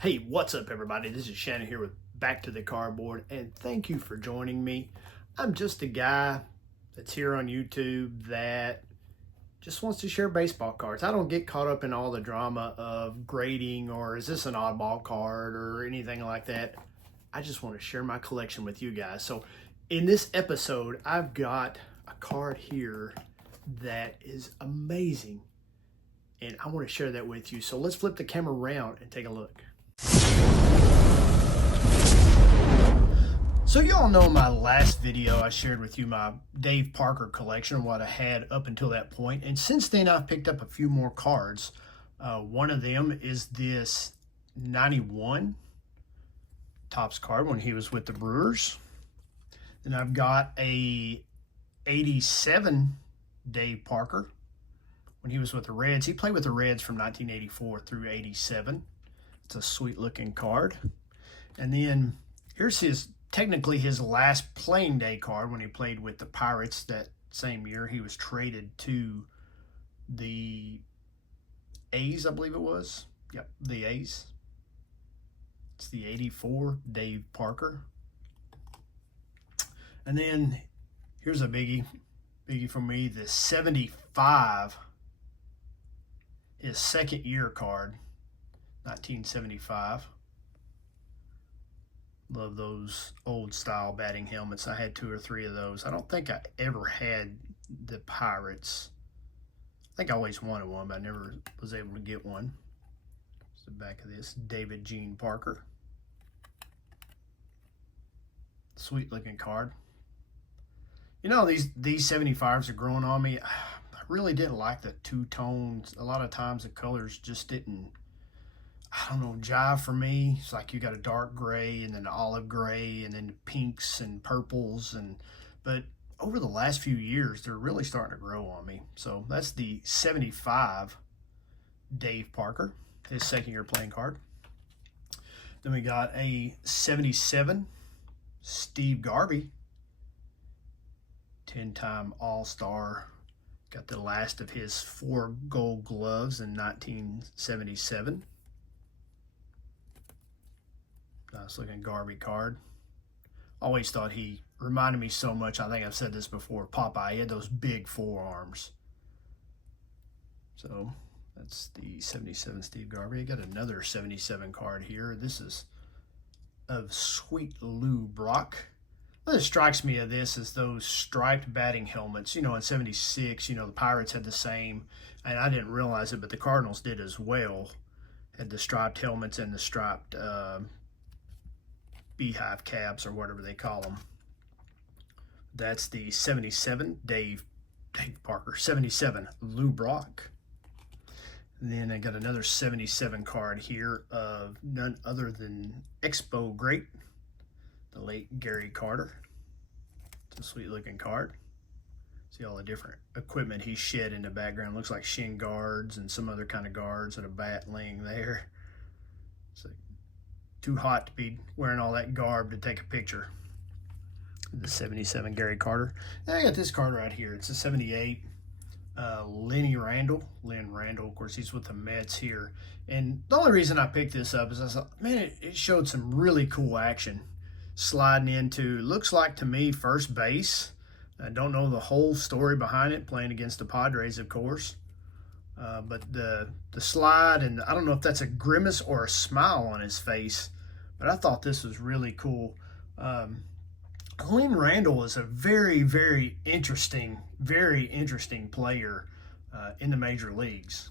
Hey, what's up, everybody? This is Shannon here with Back to the Cardboard, and thank you for joining me. I'm just a guy that's here on YouTube that just wants to share baseball cards. I don't get caught up in all the drama of grading or is this an oddball card or anything like that. I just want to share my collection with you guys. So, in this episode, I've got a card here that is amazing, and I want to share that with you. So, let's flip the camera around and take a look. So you all know in my last video I shared with you my Dave Parker collection, what I had up until that point. And since then I've picked up a few more cards. One of them is this 91 Topps card when he was with the Brewers. Then I've got a 87 Dave Parker when he was with the Reds. He played with the Reds from 1984 through 87. It's a sweet looking card. And then here's technically his last playing day card when he played with the Pirates that same year. He was traded to the A's, I believe it was. Yep, the A's. It's the 84 Dave Parker. And then here's a biggie for me, the 75, his second year card, 1975. Love those old style batting helmets. I had 2 or 3 of those. I don't think I ever had the Pirates. I think I always wanted one, but I never was able to get one. It's the back of this. David Gene Parker. Sweet looking card. You know, these 75s are growing on me. I really didn't like the two tones. A lot of times the colors just didn't, I don't know, jive for me. It's like you got a dark gray and then the olive gray and then the pinks and purples, but over the last few years they're really starting to grow on me. So that's the 75 Dave Parker, his second year playing card. Then we got a 77 Steve Garvey, 10-time All-Star. Got the last of his 4 Gold Gloves in 1977. Nice looking Garvey card. Always thought he reminded me so much. I think I've said this before. Popeye, he had those big forearms. So that's the 77 Steve Garvey. I got another 77 card here. This is of Sweet Lou Brock. What strikes me of this is those striped batting helmets. You know, in 76, you know, the Pirates had the same, and I didn't realize it, but the Cardinals did as well. Had the striped helmets and the striped beehive caps or whatever they call them. That's the 77 Dave Parker. 77 Lou Brock. And then I got another 77 card here of none other than Expo Great, the late Gary Carter. It's a sweet looking card. See all the different equipment he shed in the background. Looks like shin guards and some other kind of guards and a bat laying there. So too hot to be wearing all that garb to take a picture. The 77 Gary Carter. And I got this card right here. It's a 78 Lynn Randle. Of course, he's with the Mets here. And the only reason I picked this up is I thought, man, it showed some really cool action. Sliding into, looks like to me, first base. I don't know the whole story behind it, playing against the Padres, of course. But the slide, and I don't know if that's a grimace or a smile on his face, but I thought this was really cool. Lynn Randle is a very, very interesting player in the major leagues.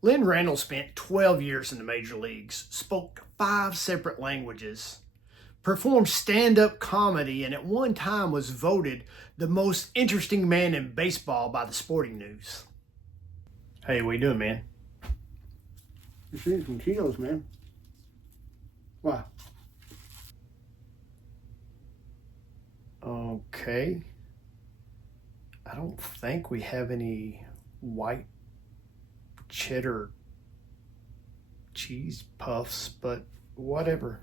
Lynn Randle spent 12 years in the major leagues, spoke 5 separate languages, performed stand-up comedy, and at one time was voted the most interesting man in baseball by the Sporting News. Hey, what you doing, man? Just eating some Cheetos, man. Why? Okay. I don't think we have any white cheddar cheese puffs, but whatever.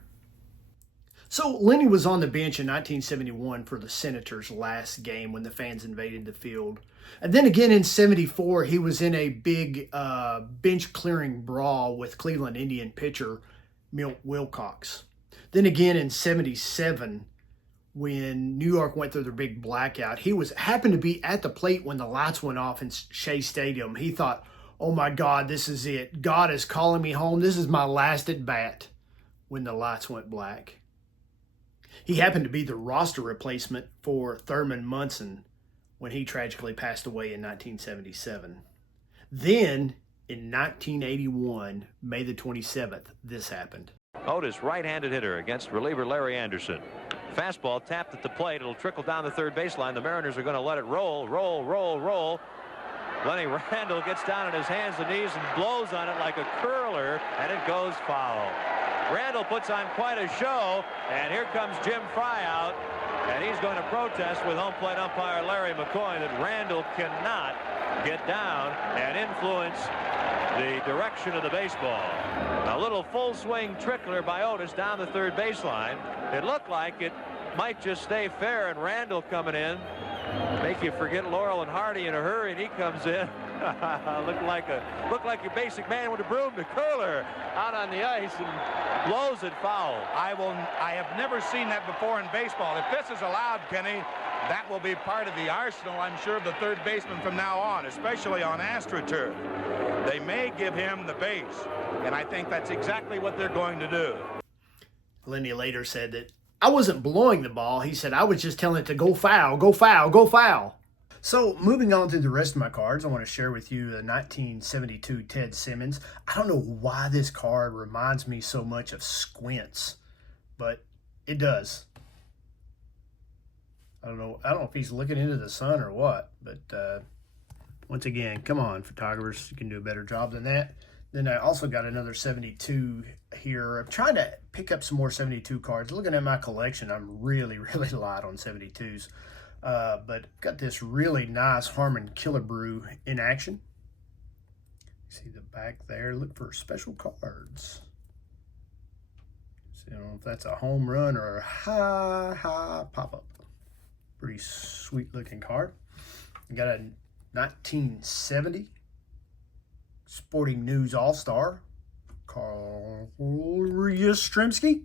So Lenny was on the bench in 1971 for the Senators' last game when the fans invaded the field. And then again in 74, he was in a big bench clearing brawl with Cleveland Indian pitcher Milt Wilcox. Then again in 77, when New York went through their big blackout, he happened to be at the plate when the lights went off in Shea Stadium. He thought, oh my God, this is it. God is calling me home. This is my last at bat when the lights went black. He happened to be the roster replacement for Thurman Munson when he tragically passed away in 1977. Then, in 1981, May the 27th, this happened. Otis, right-handed hitter against reliever Larry Anderson. Fastball tapped at the plate. It'll trickle down the third baseline. The Mariners are going to let it roll. Lenny Randle gets down on his hands and knees and blows on it like a curler, and it goes foul. Randle puts on quite a show, and here comes Jim Fry out, and he's going to protest with home plate umpire Larry McCoy that Randle cannot get down and influence the direction of the baseball. A little full swing trickler by Otis down the third baseline. It looked like it might just stay fair, and Randle coming in make you forget Laurel and Hardy in a hurry, and he comes in looked like your basic man with a broom. The curler out on the ice and blows it foul. I have never seen that before in baseball. If this is allowed, Kenny, that will be part of the arsenal, I'm sure, of the third baseman from now on, especially on AstroTurf. They may give him the base, and I think that's exactly what they're going to do. Lenny later said that I wasn't blowing the ball. He said I was just telling it to go foul, go foul, go foul. So moving on to the rest of my cards, I want to share with you the 1972 Ted Simmons. I don't know why this card reminds me so much of Squints, but it does. I don't know if he's looking into the sun or what, but once again, come on, photographers, you can do a better job than that. Then I also got another 72 here. I'm trying to pick up some more 72 cards. Looking at my collection, I'm really light on 72s. But got this really nice Harmon Killebrew in action. See the back there. Look for special cards. So, I don't know if that's a home run or a high pop-up. Pretty sweet looking card. We got a 1970 Sporting News All-Star, Carl Yastrzemski.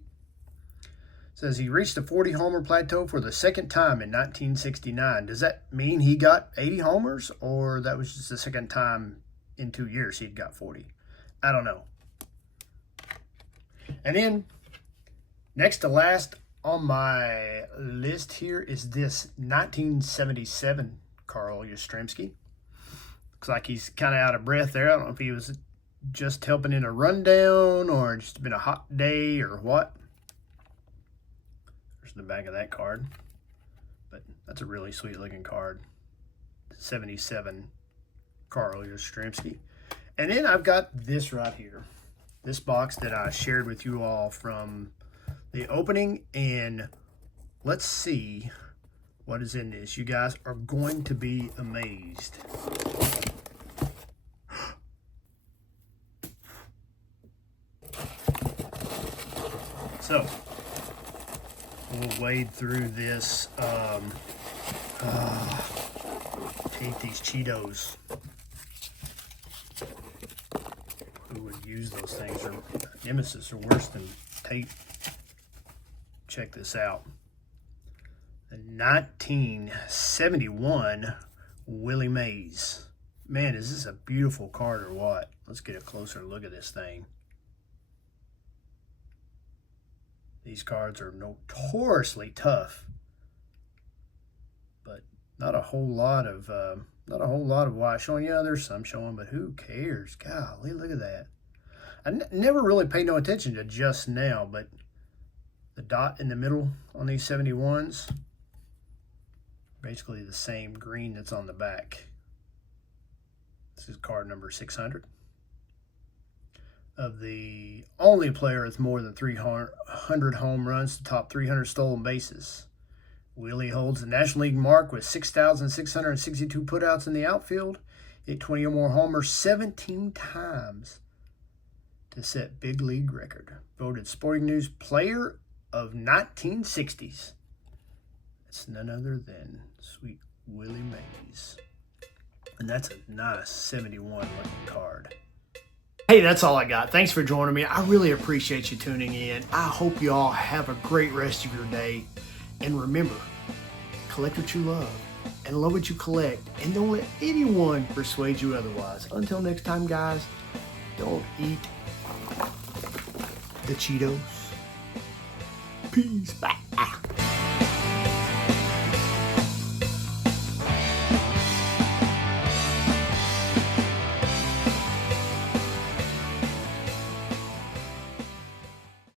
Says he reached the 40 homer plateau for the second time in 1969. Does that mean he got 80 homers, or that was just the second time in 2 years he'd got 40? I don't know. And then next to last on my list here is this 1977 Carl Yastrzemski. Looks like he's kind of out of breath there. I don't know if he was just helping in a rundown or just been a hot day or what. There's the back of that card. But that's a really sweet looking card. 77 Carl Yastrzemski. And then I've got this right here. This box that I shared with you all from the opening. And let's see what is in this. You guys are going to be amazed. So, we'll wade through this. Take these Cheetos. Who would use those things? Or Nemesis are worse than tape. Check this out. The 1971 Willie Mays. Man, is this a beautiful card or what? Let's get a closer look at this thing. These cards are notoriously tough, but not a whole lot of white showing. Yeah, there's some showing, but who cares? Golly, look at that. I never really paid no attention to just now, but the dot in the middle on these 71s, basically the same green that's on the back. This is card number 600. Of the only player with more than 300 home runs to top 300 stolen bases. Willie holds the National League mark with 6,662 putouts in the outfield. Hit 20 or more homers 17 times to set big league record. Voted Sporting News Player of 1960s. It's none other than sweet Willie Mays. And that's a nice 71 looking card. Hey, that's all I got. Thanks for joining me. I really appreciate you tuning in. I hope you all have a great rest of your day. And remember, collect what you love and love what you collect. And don't let anyone persuade you otherwise. Until next time, guys, don't eat the Cheetos. Peace. Bye.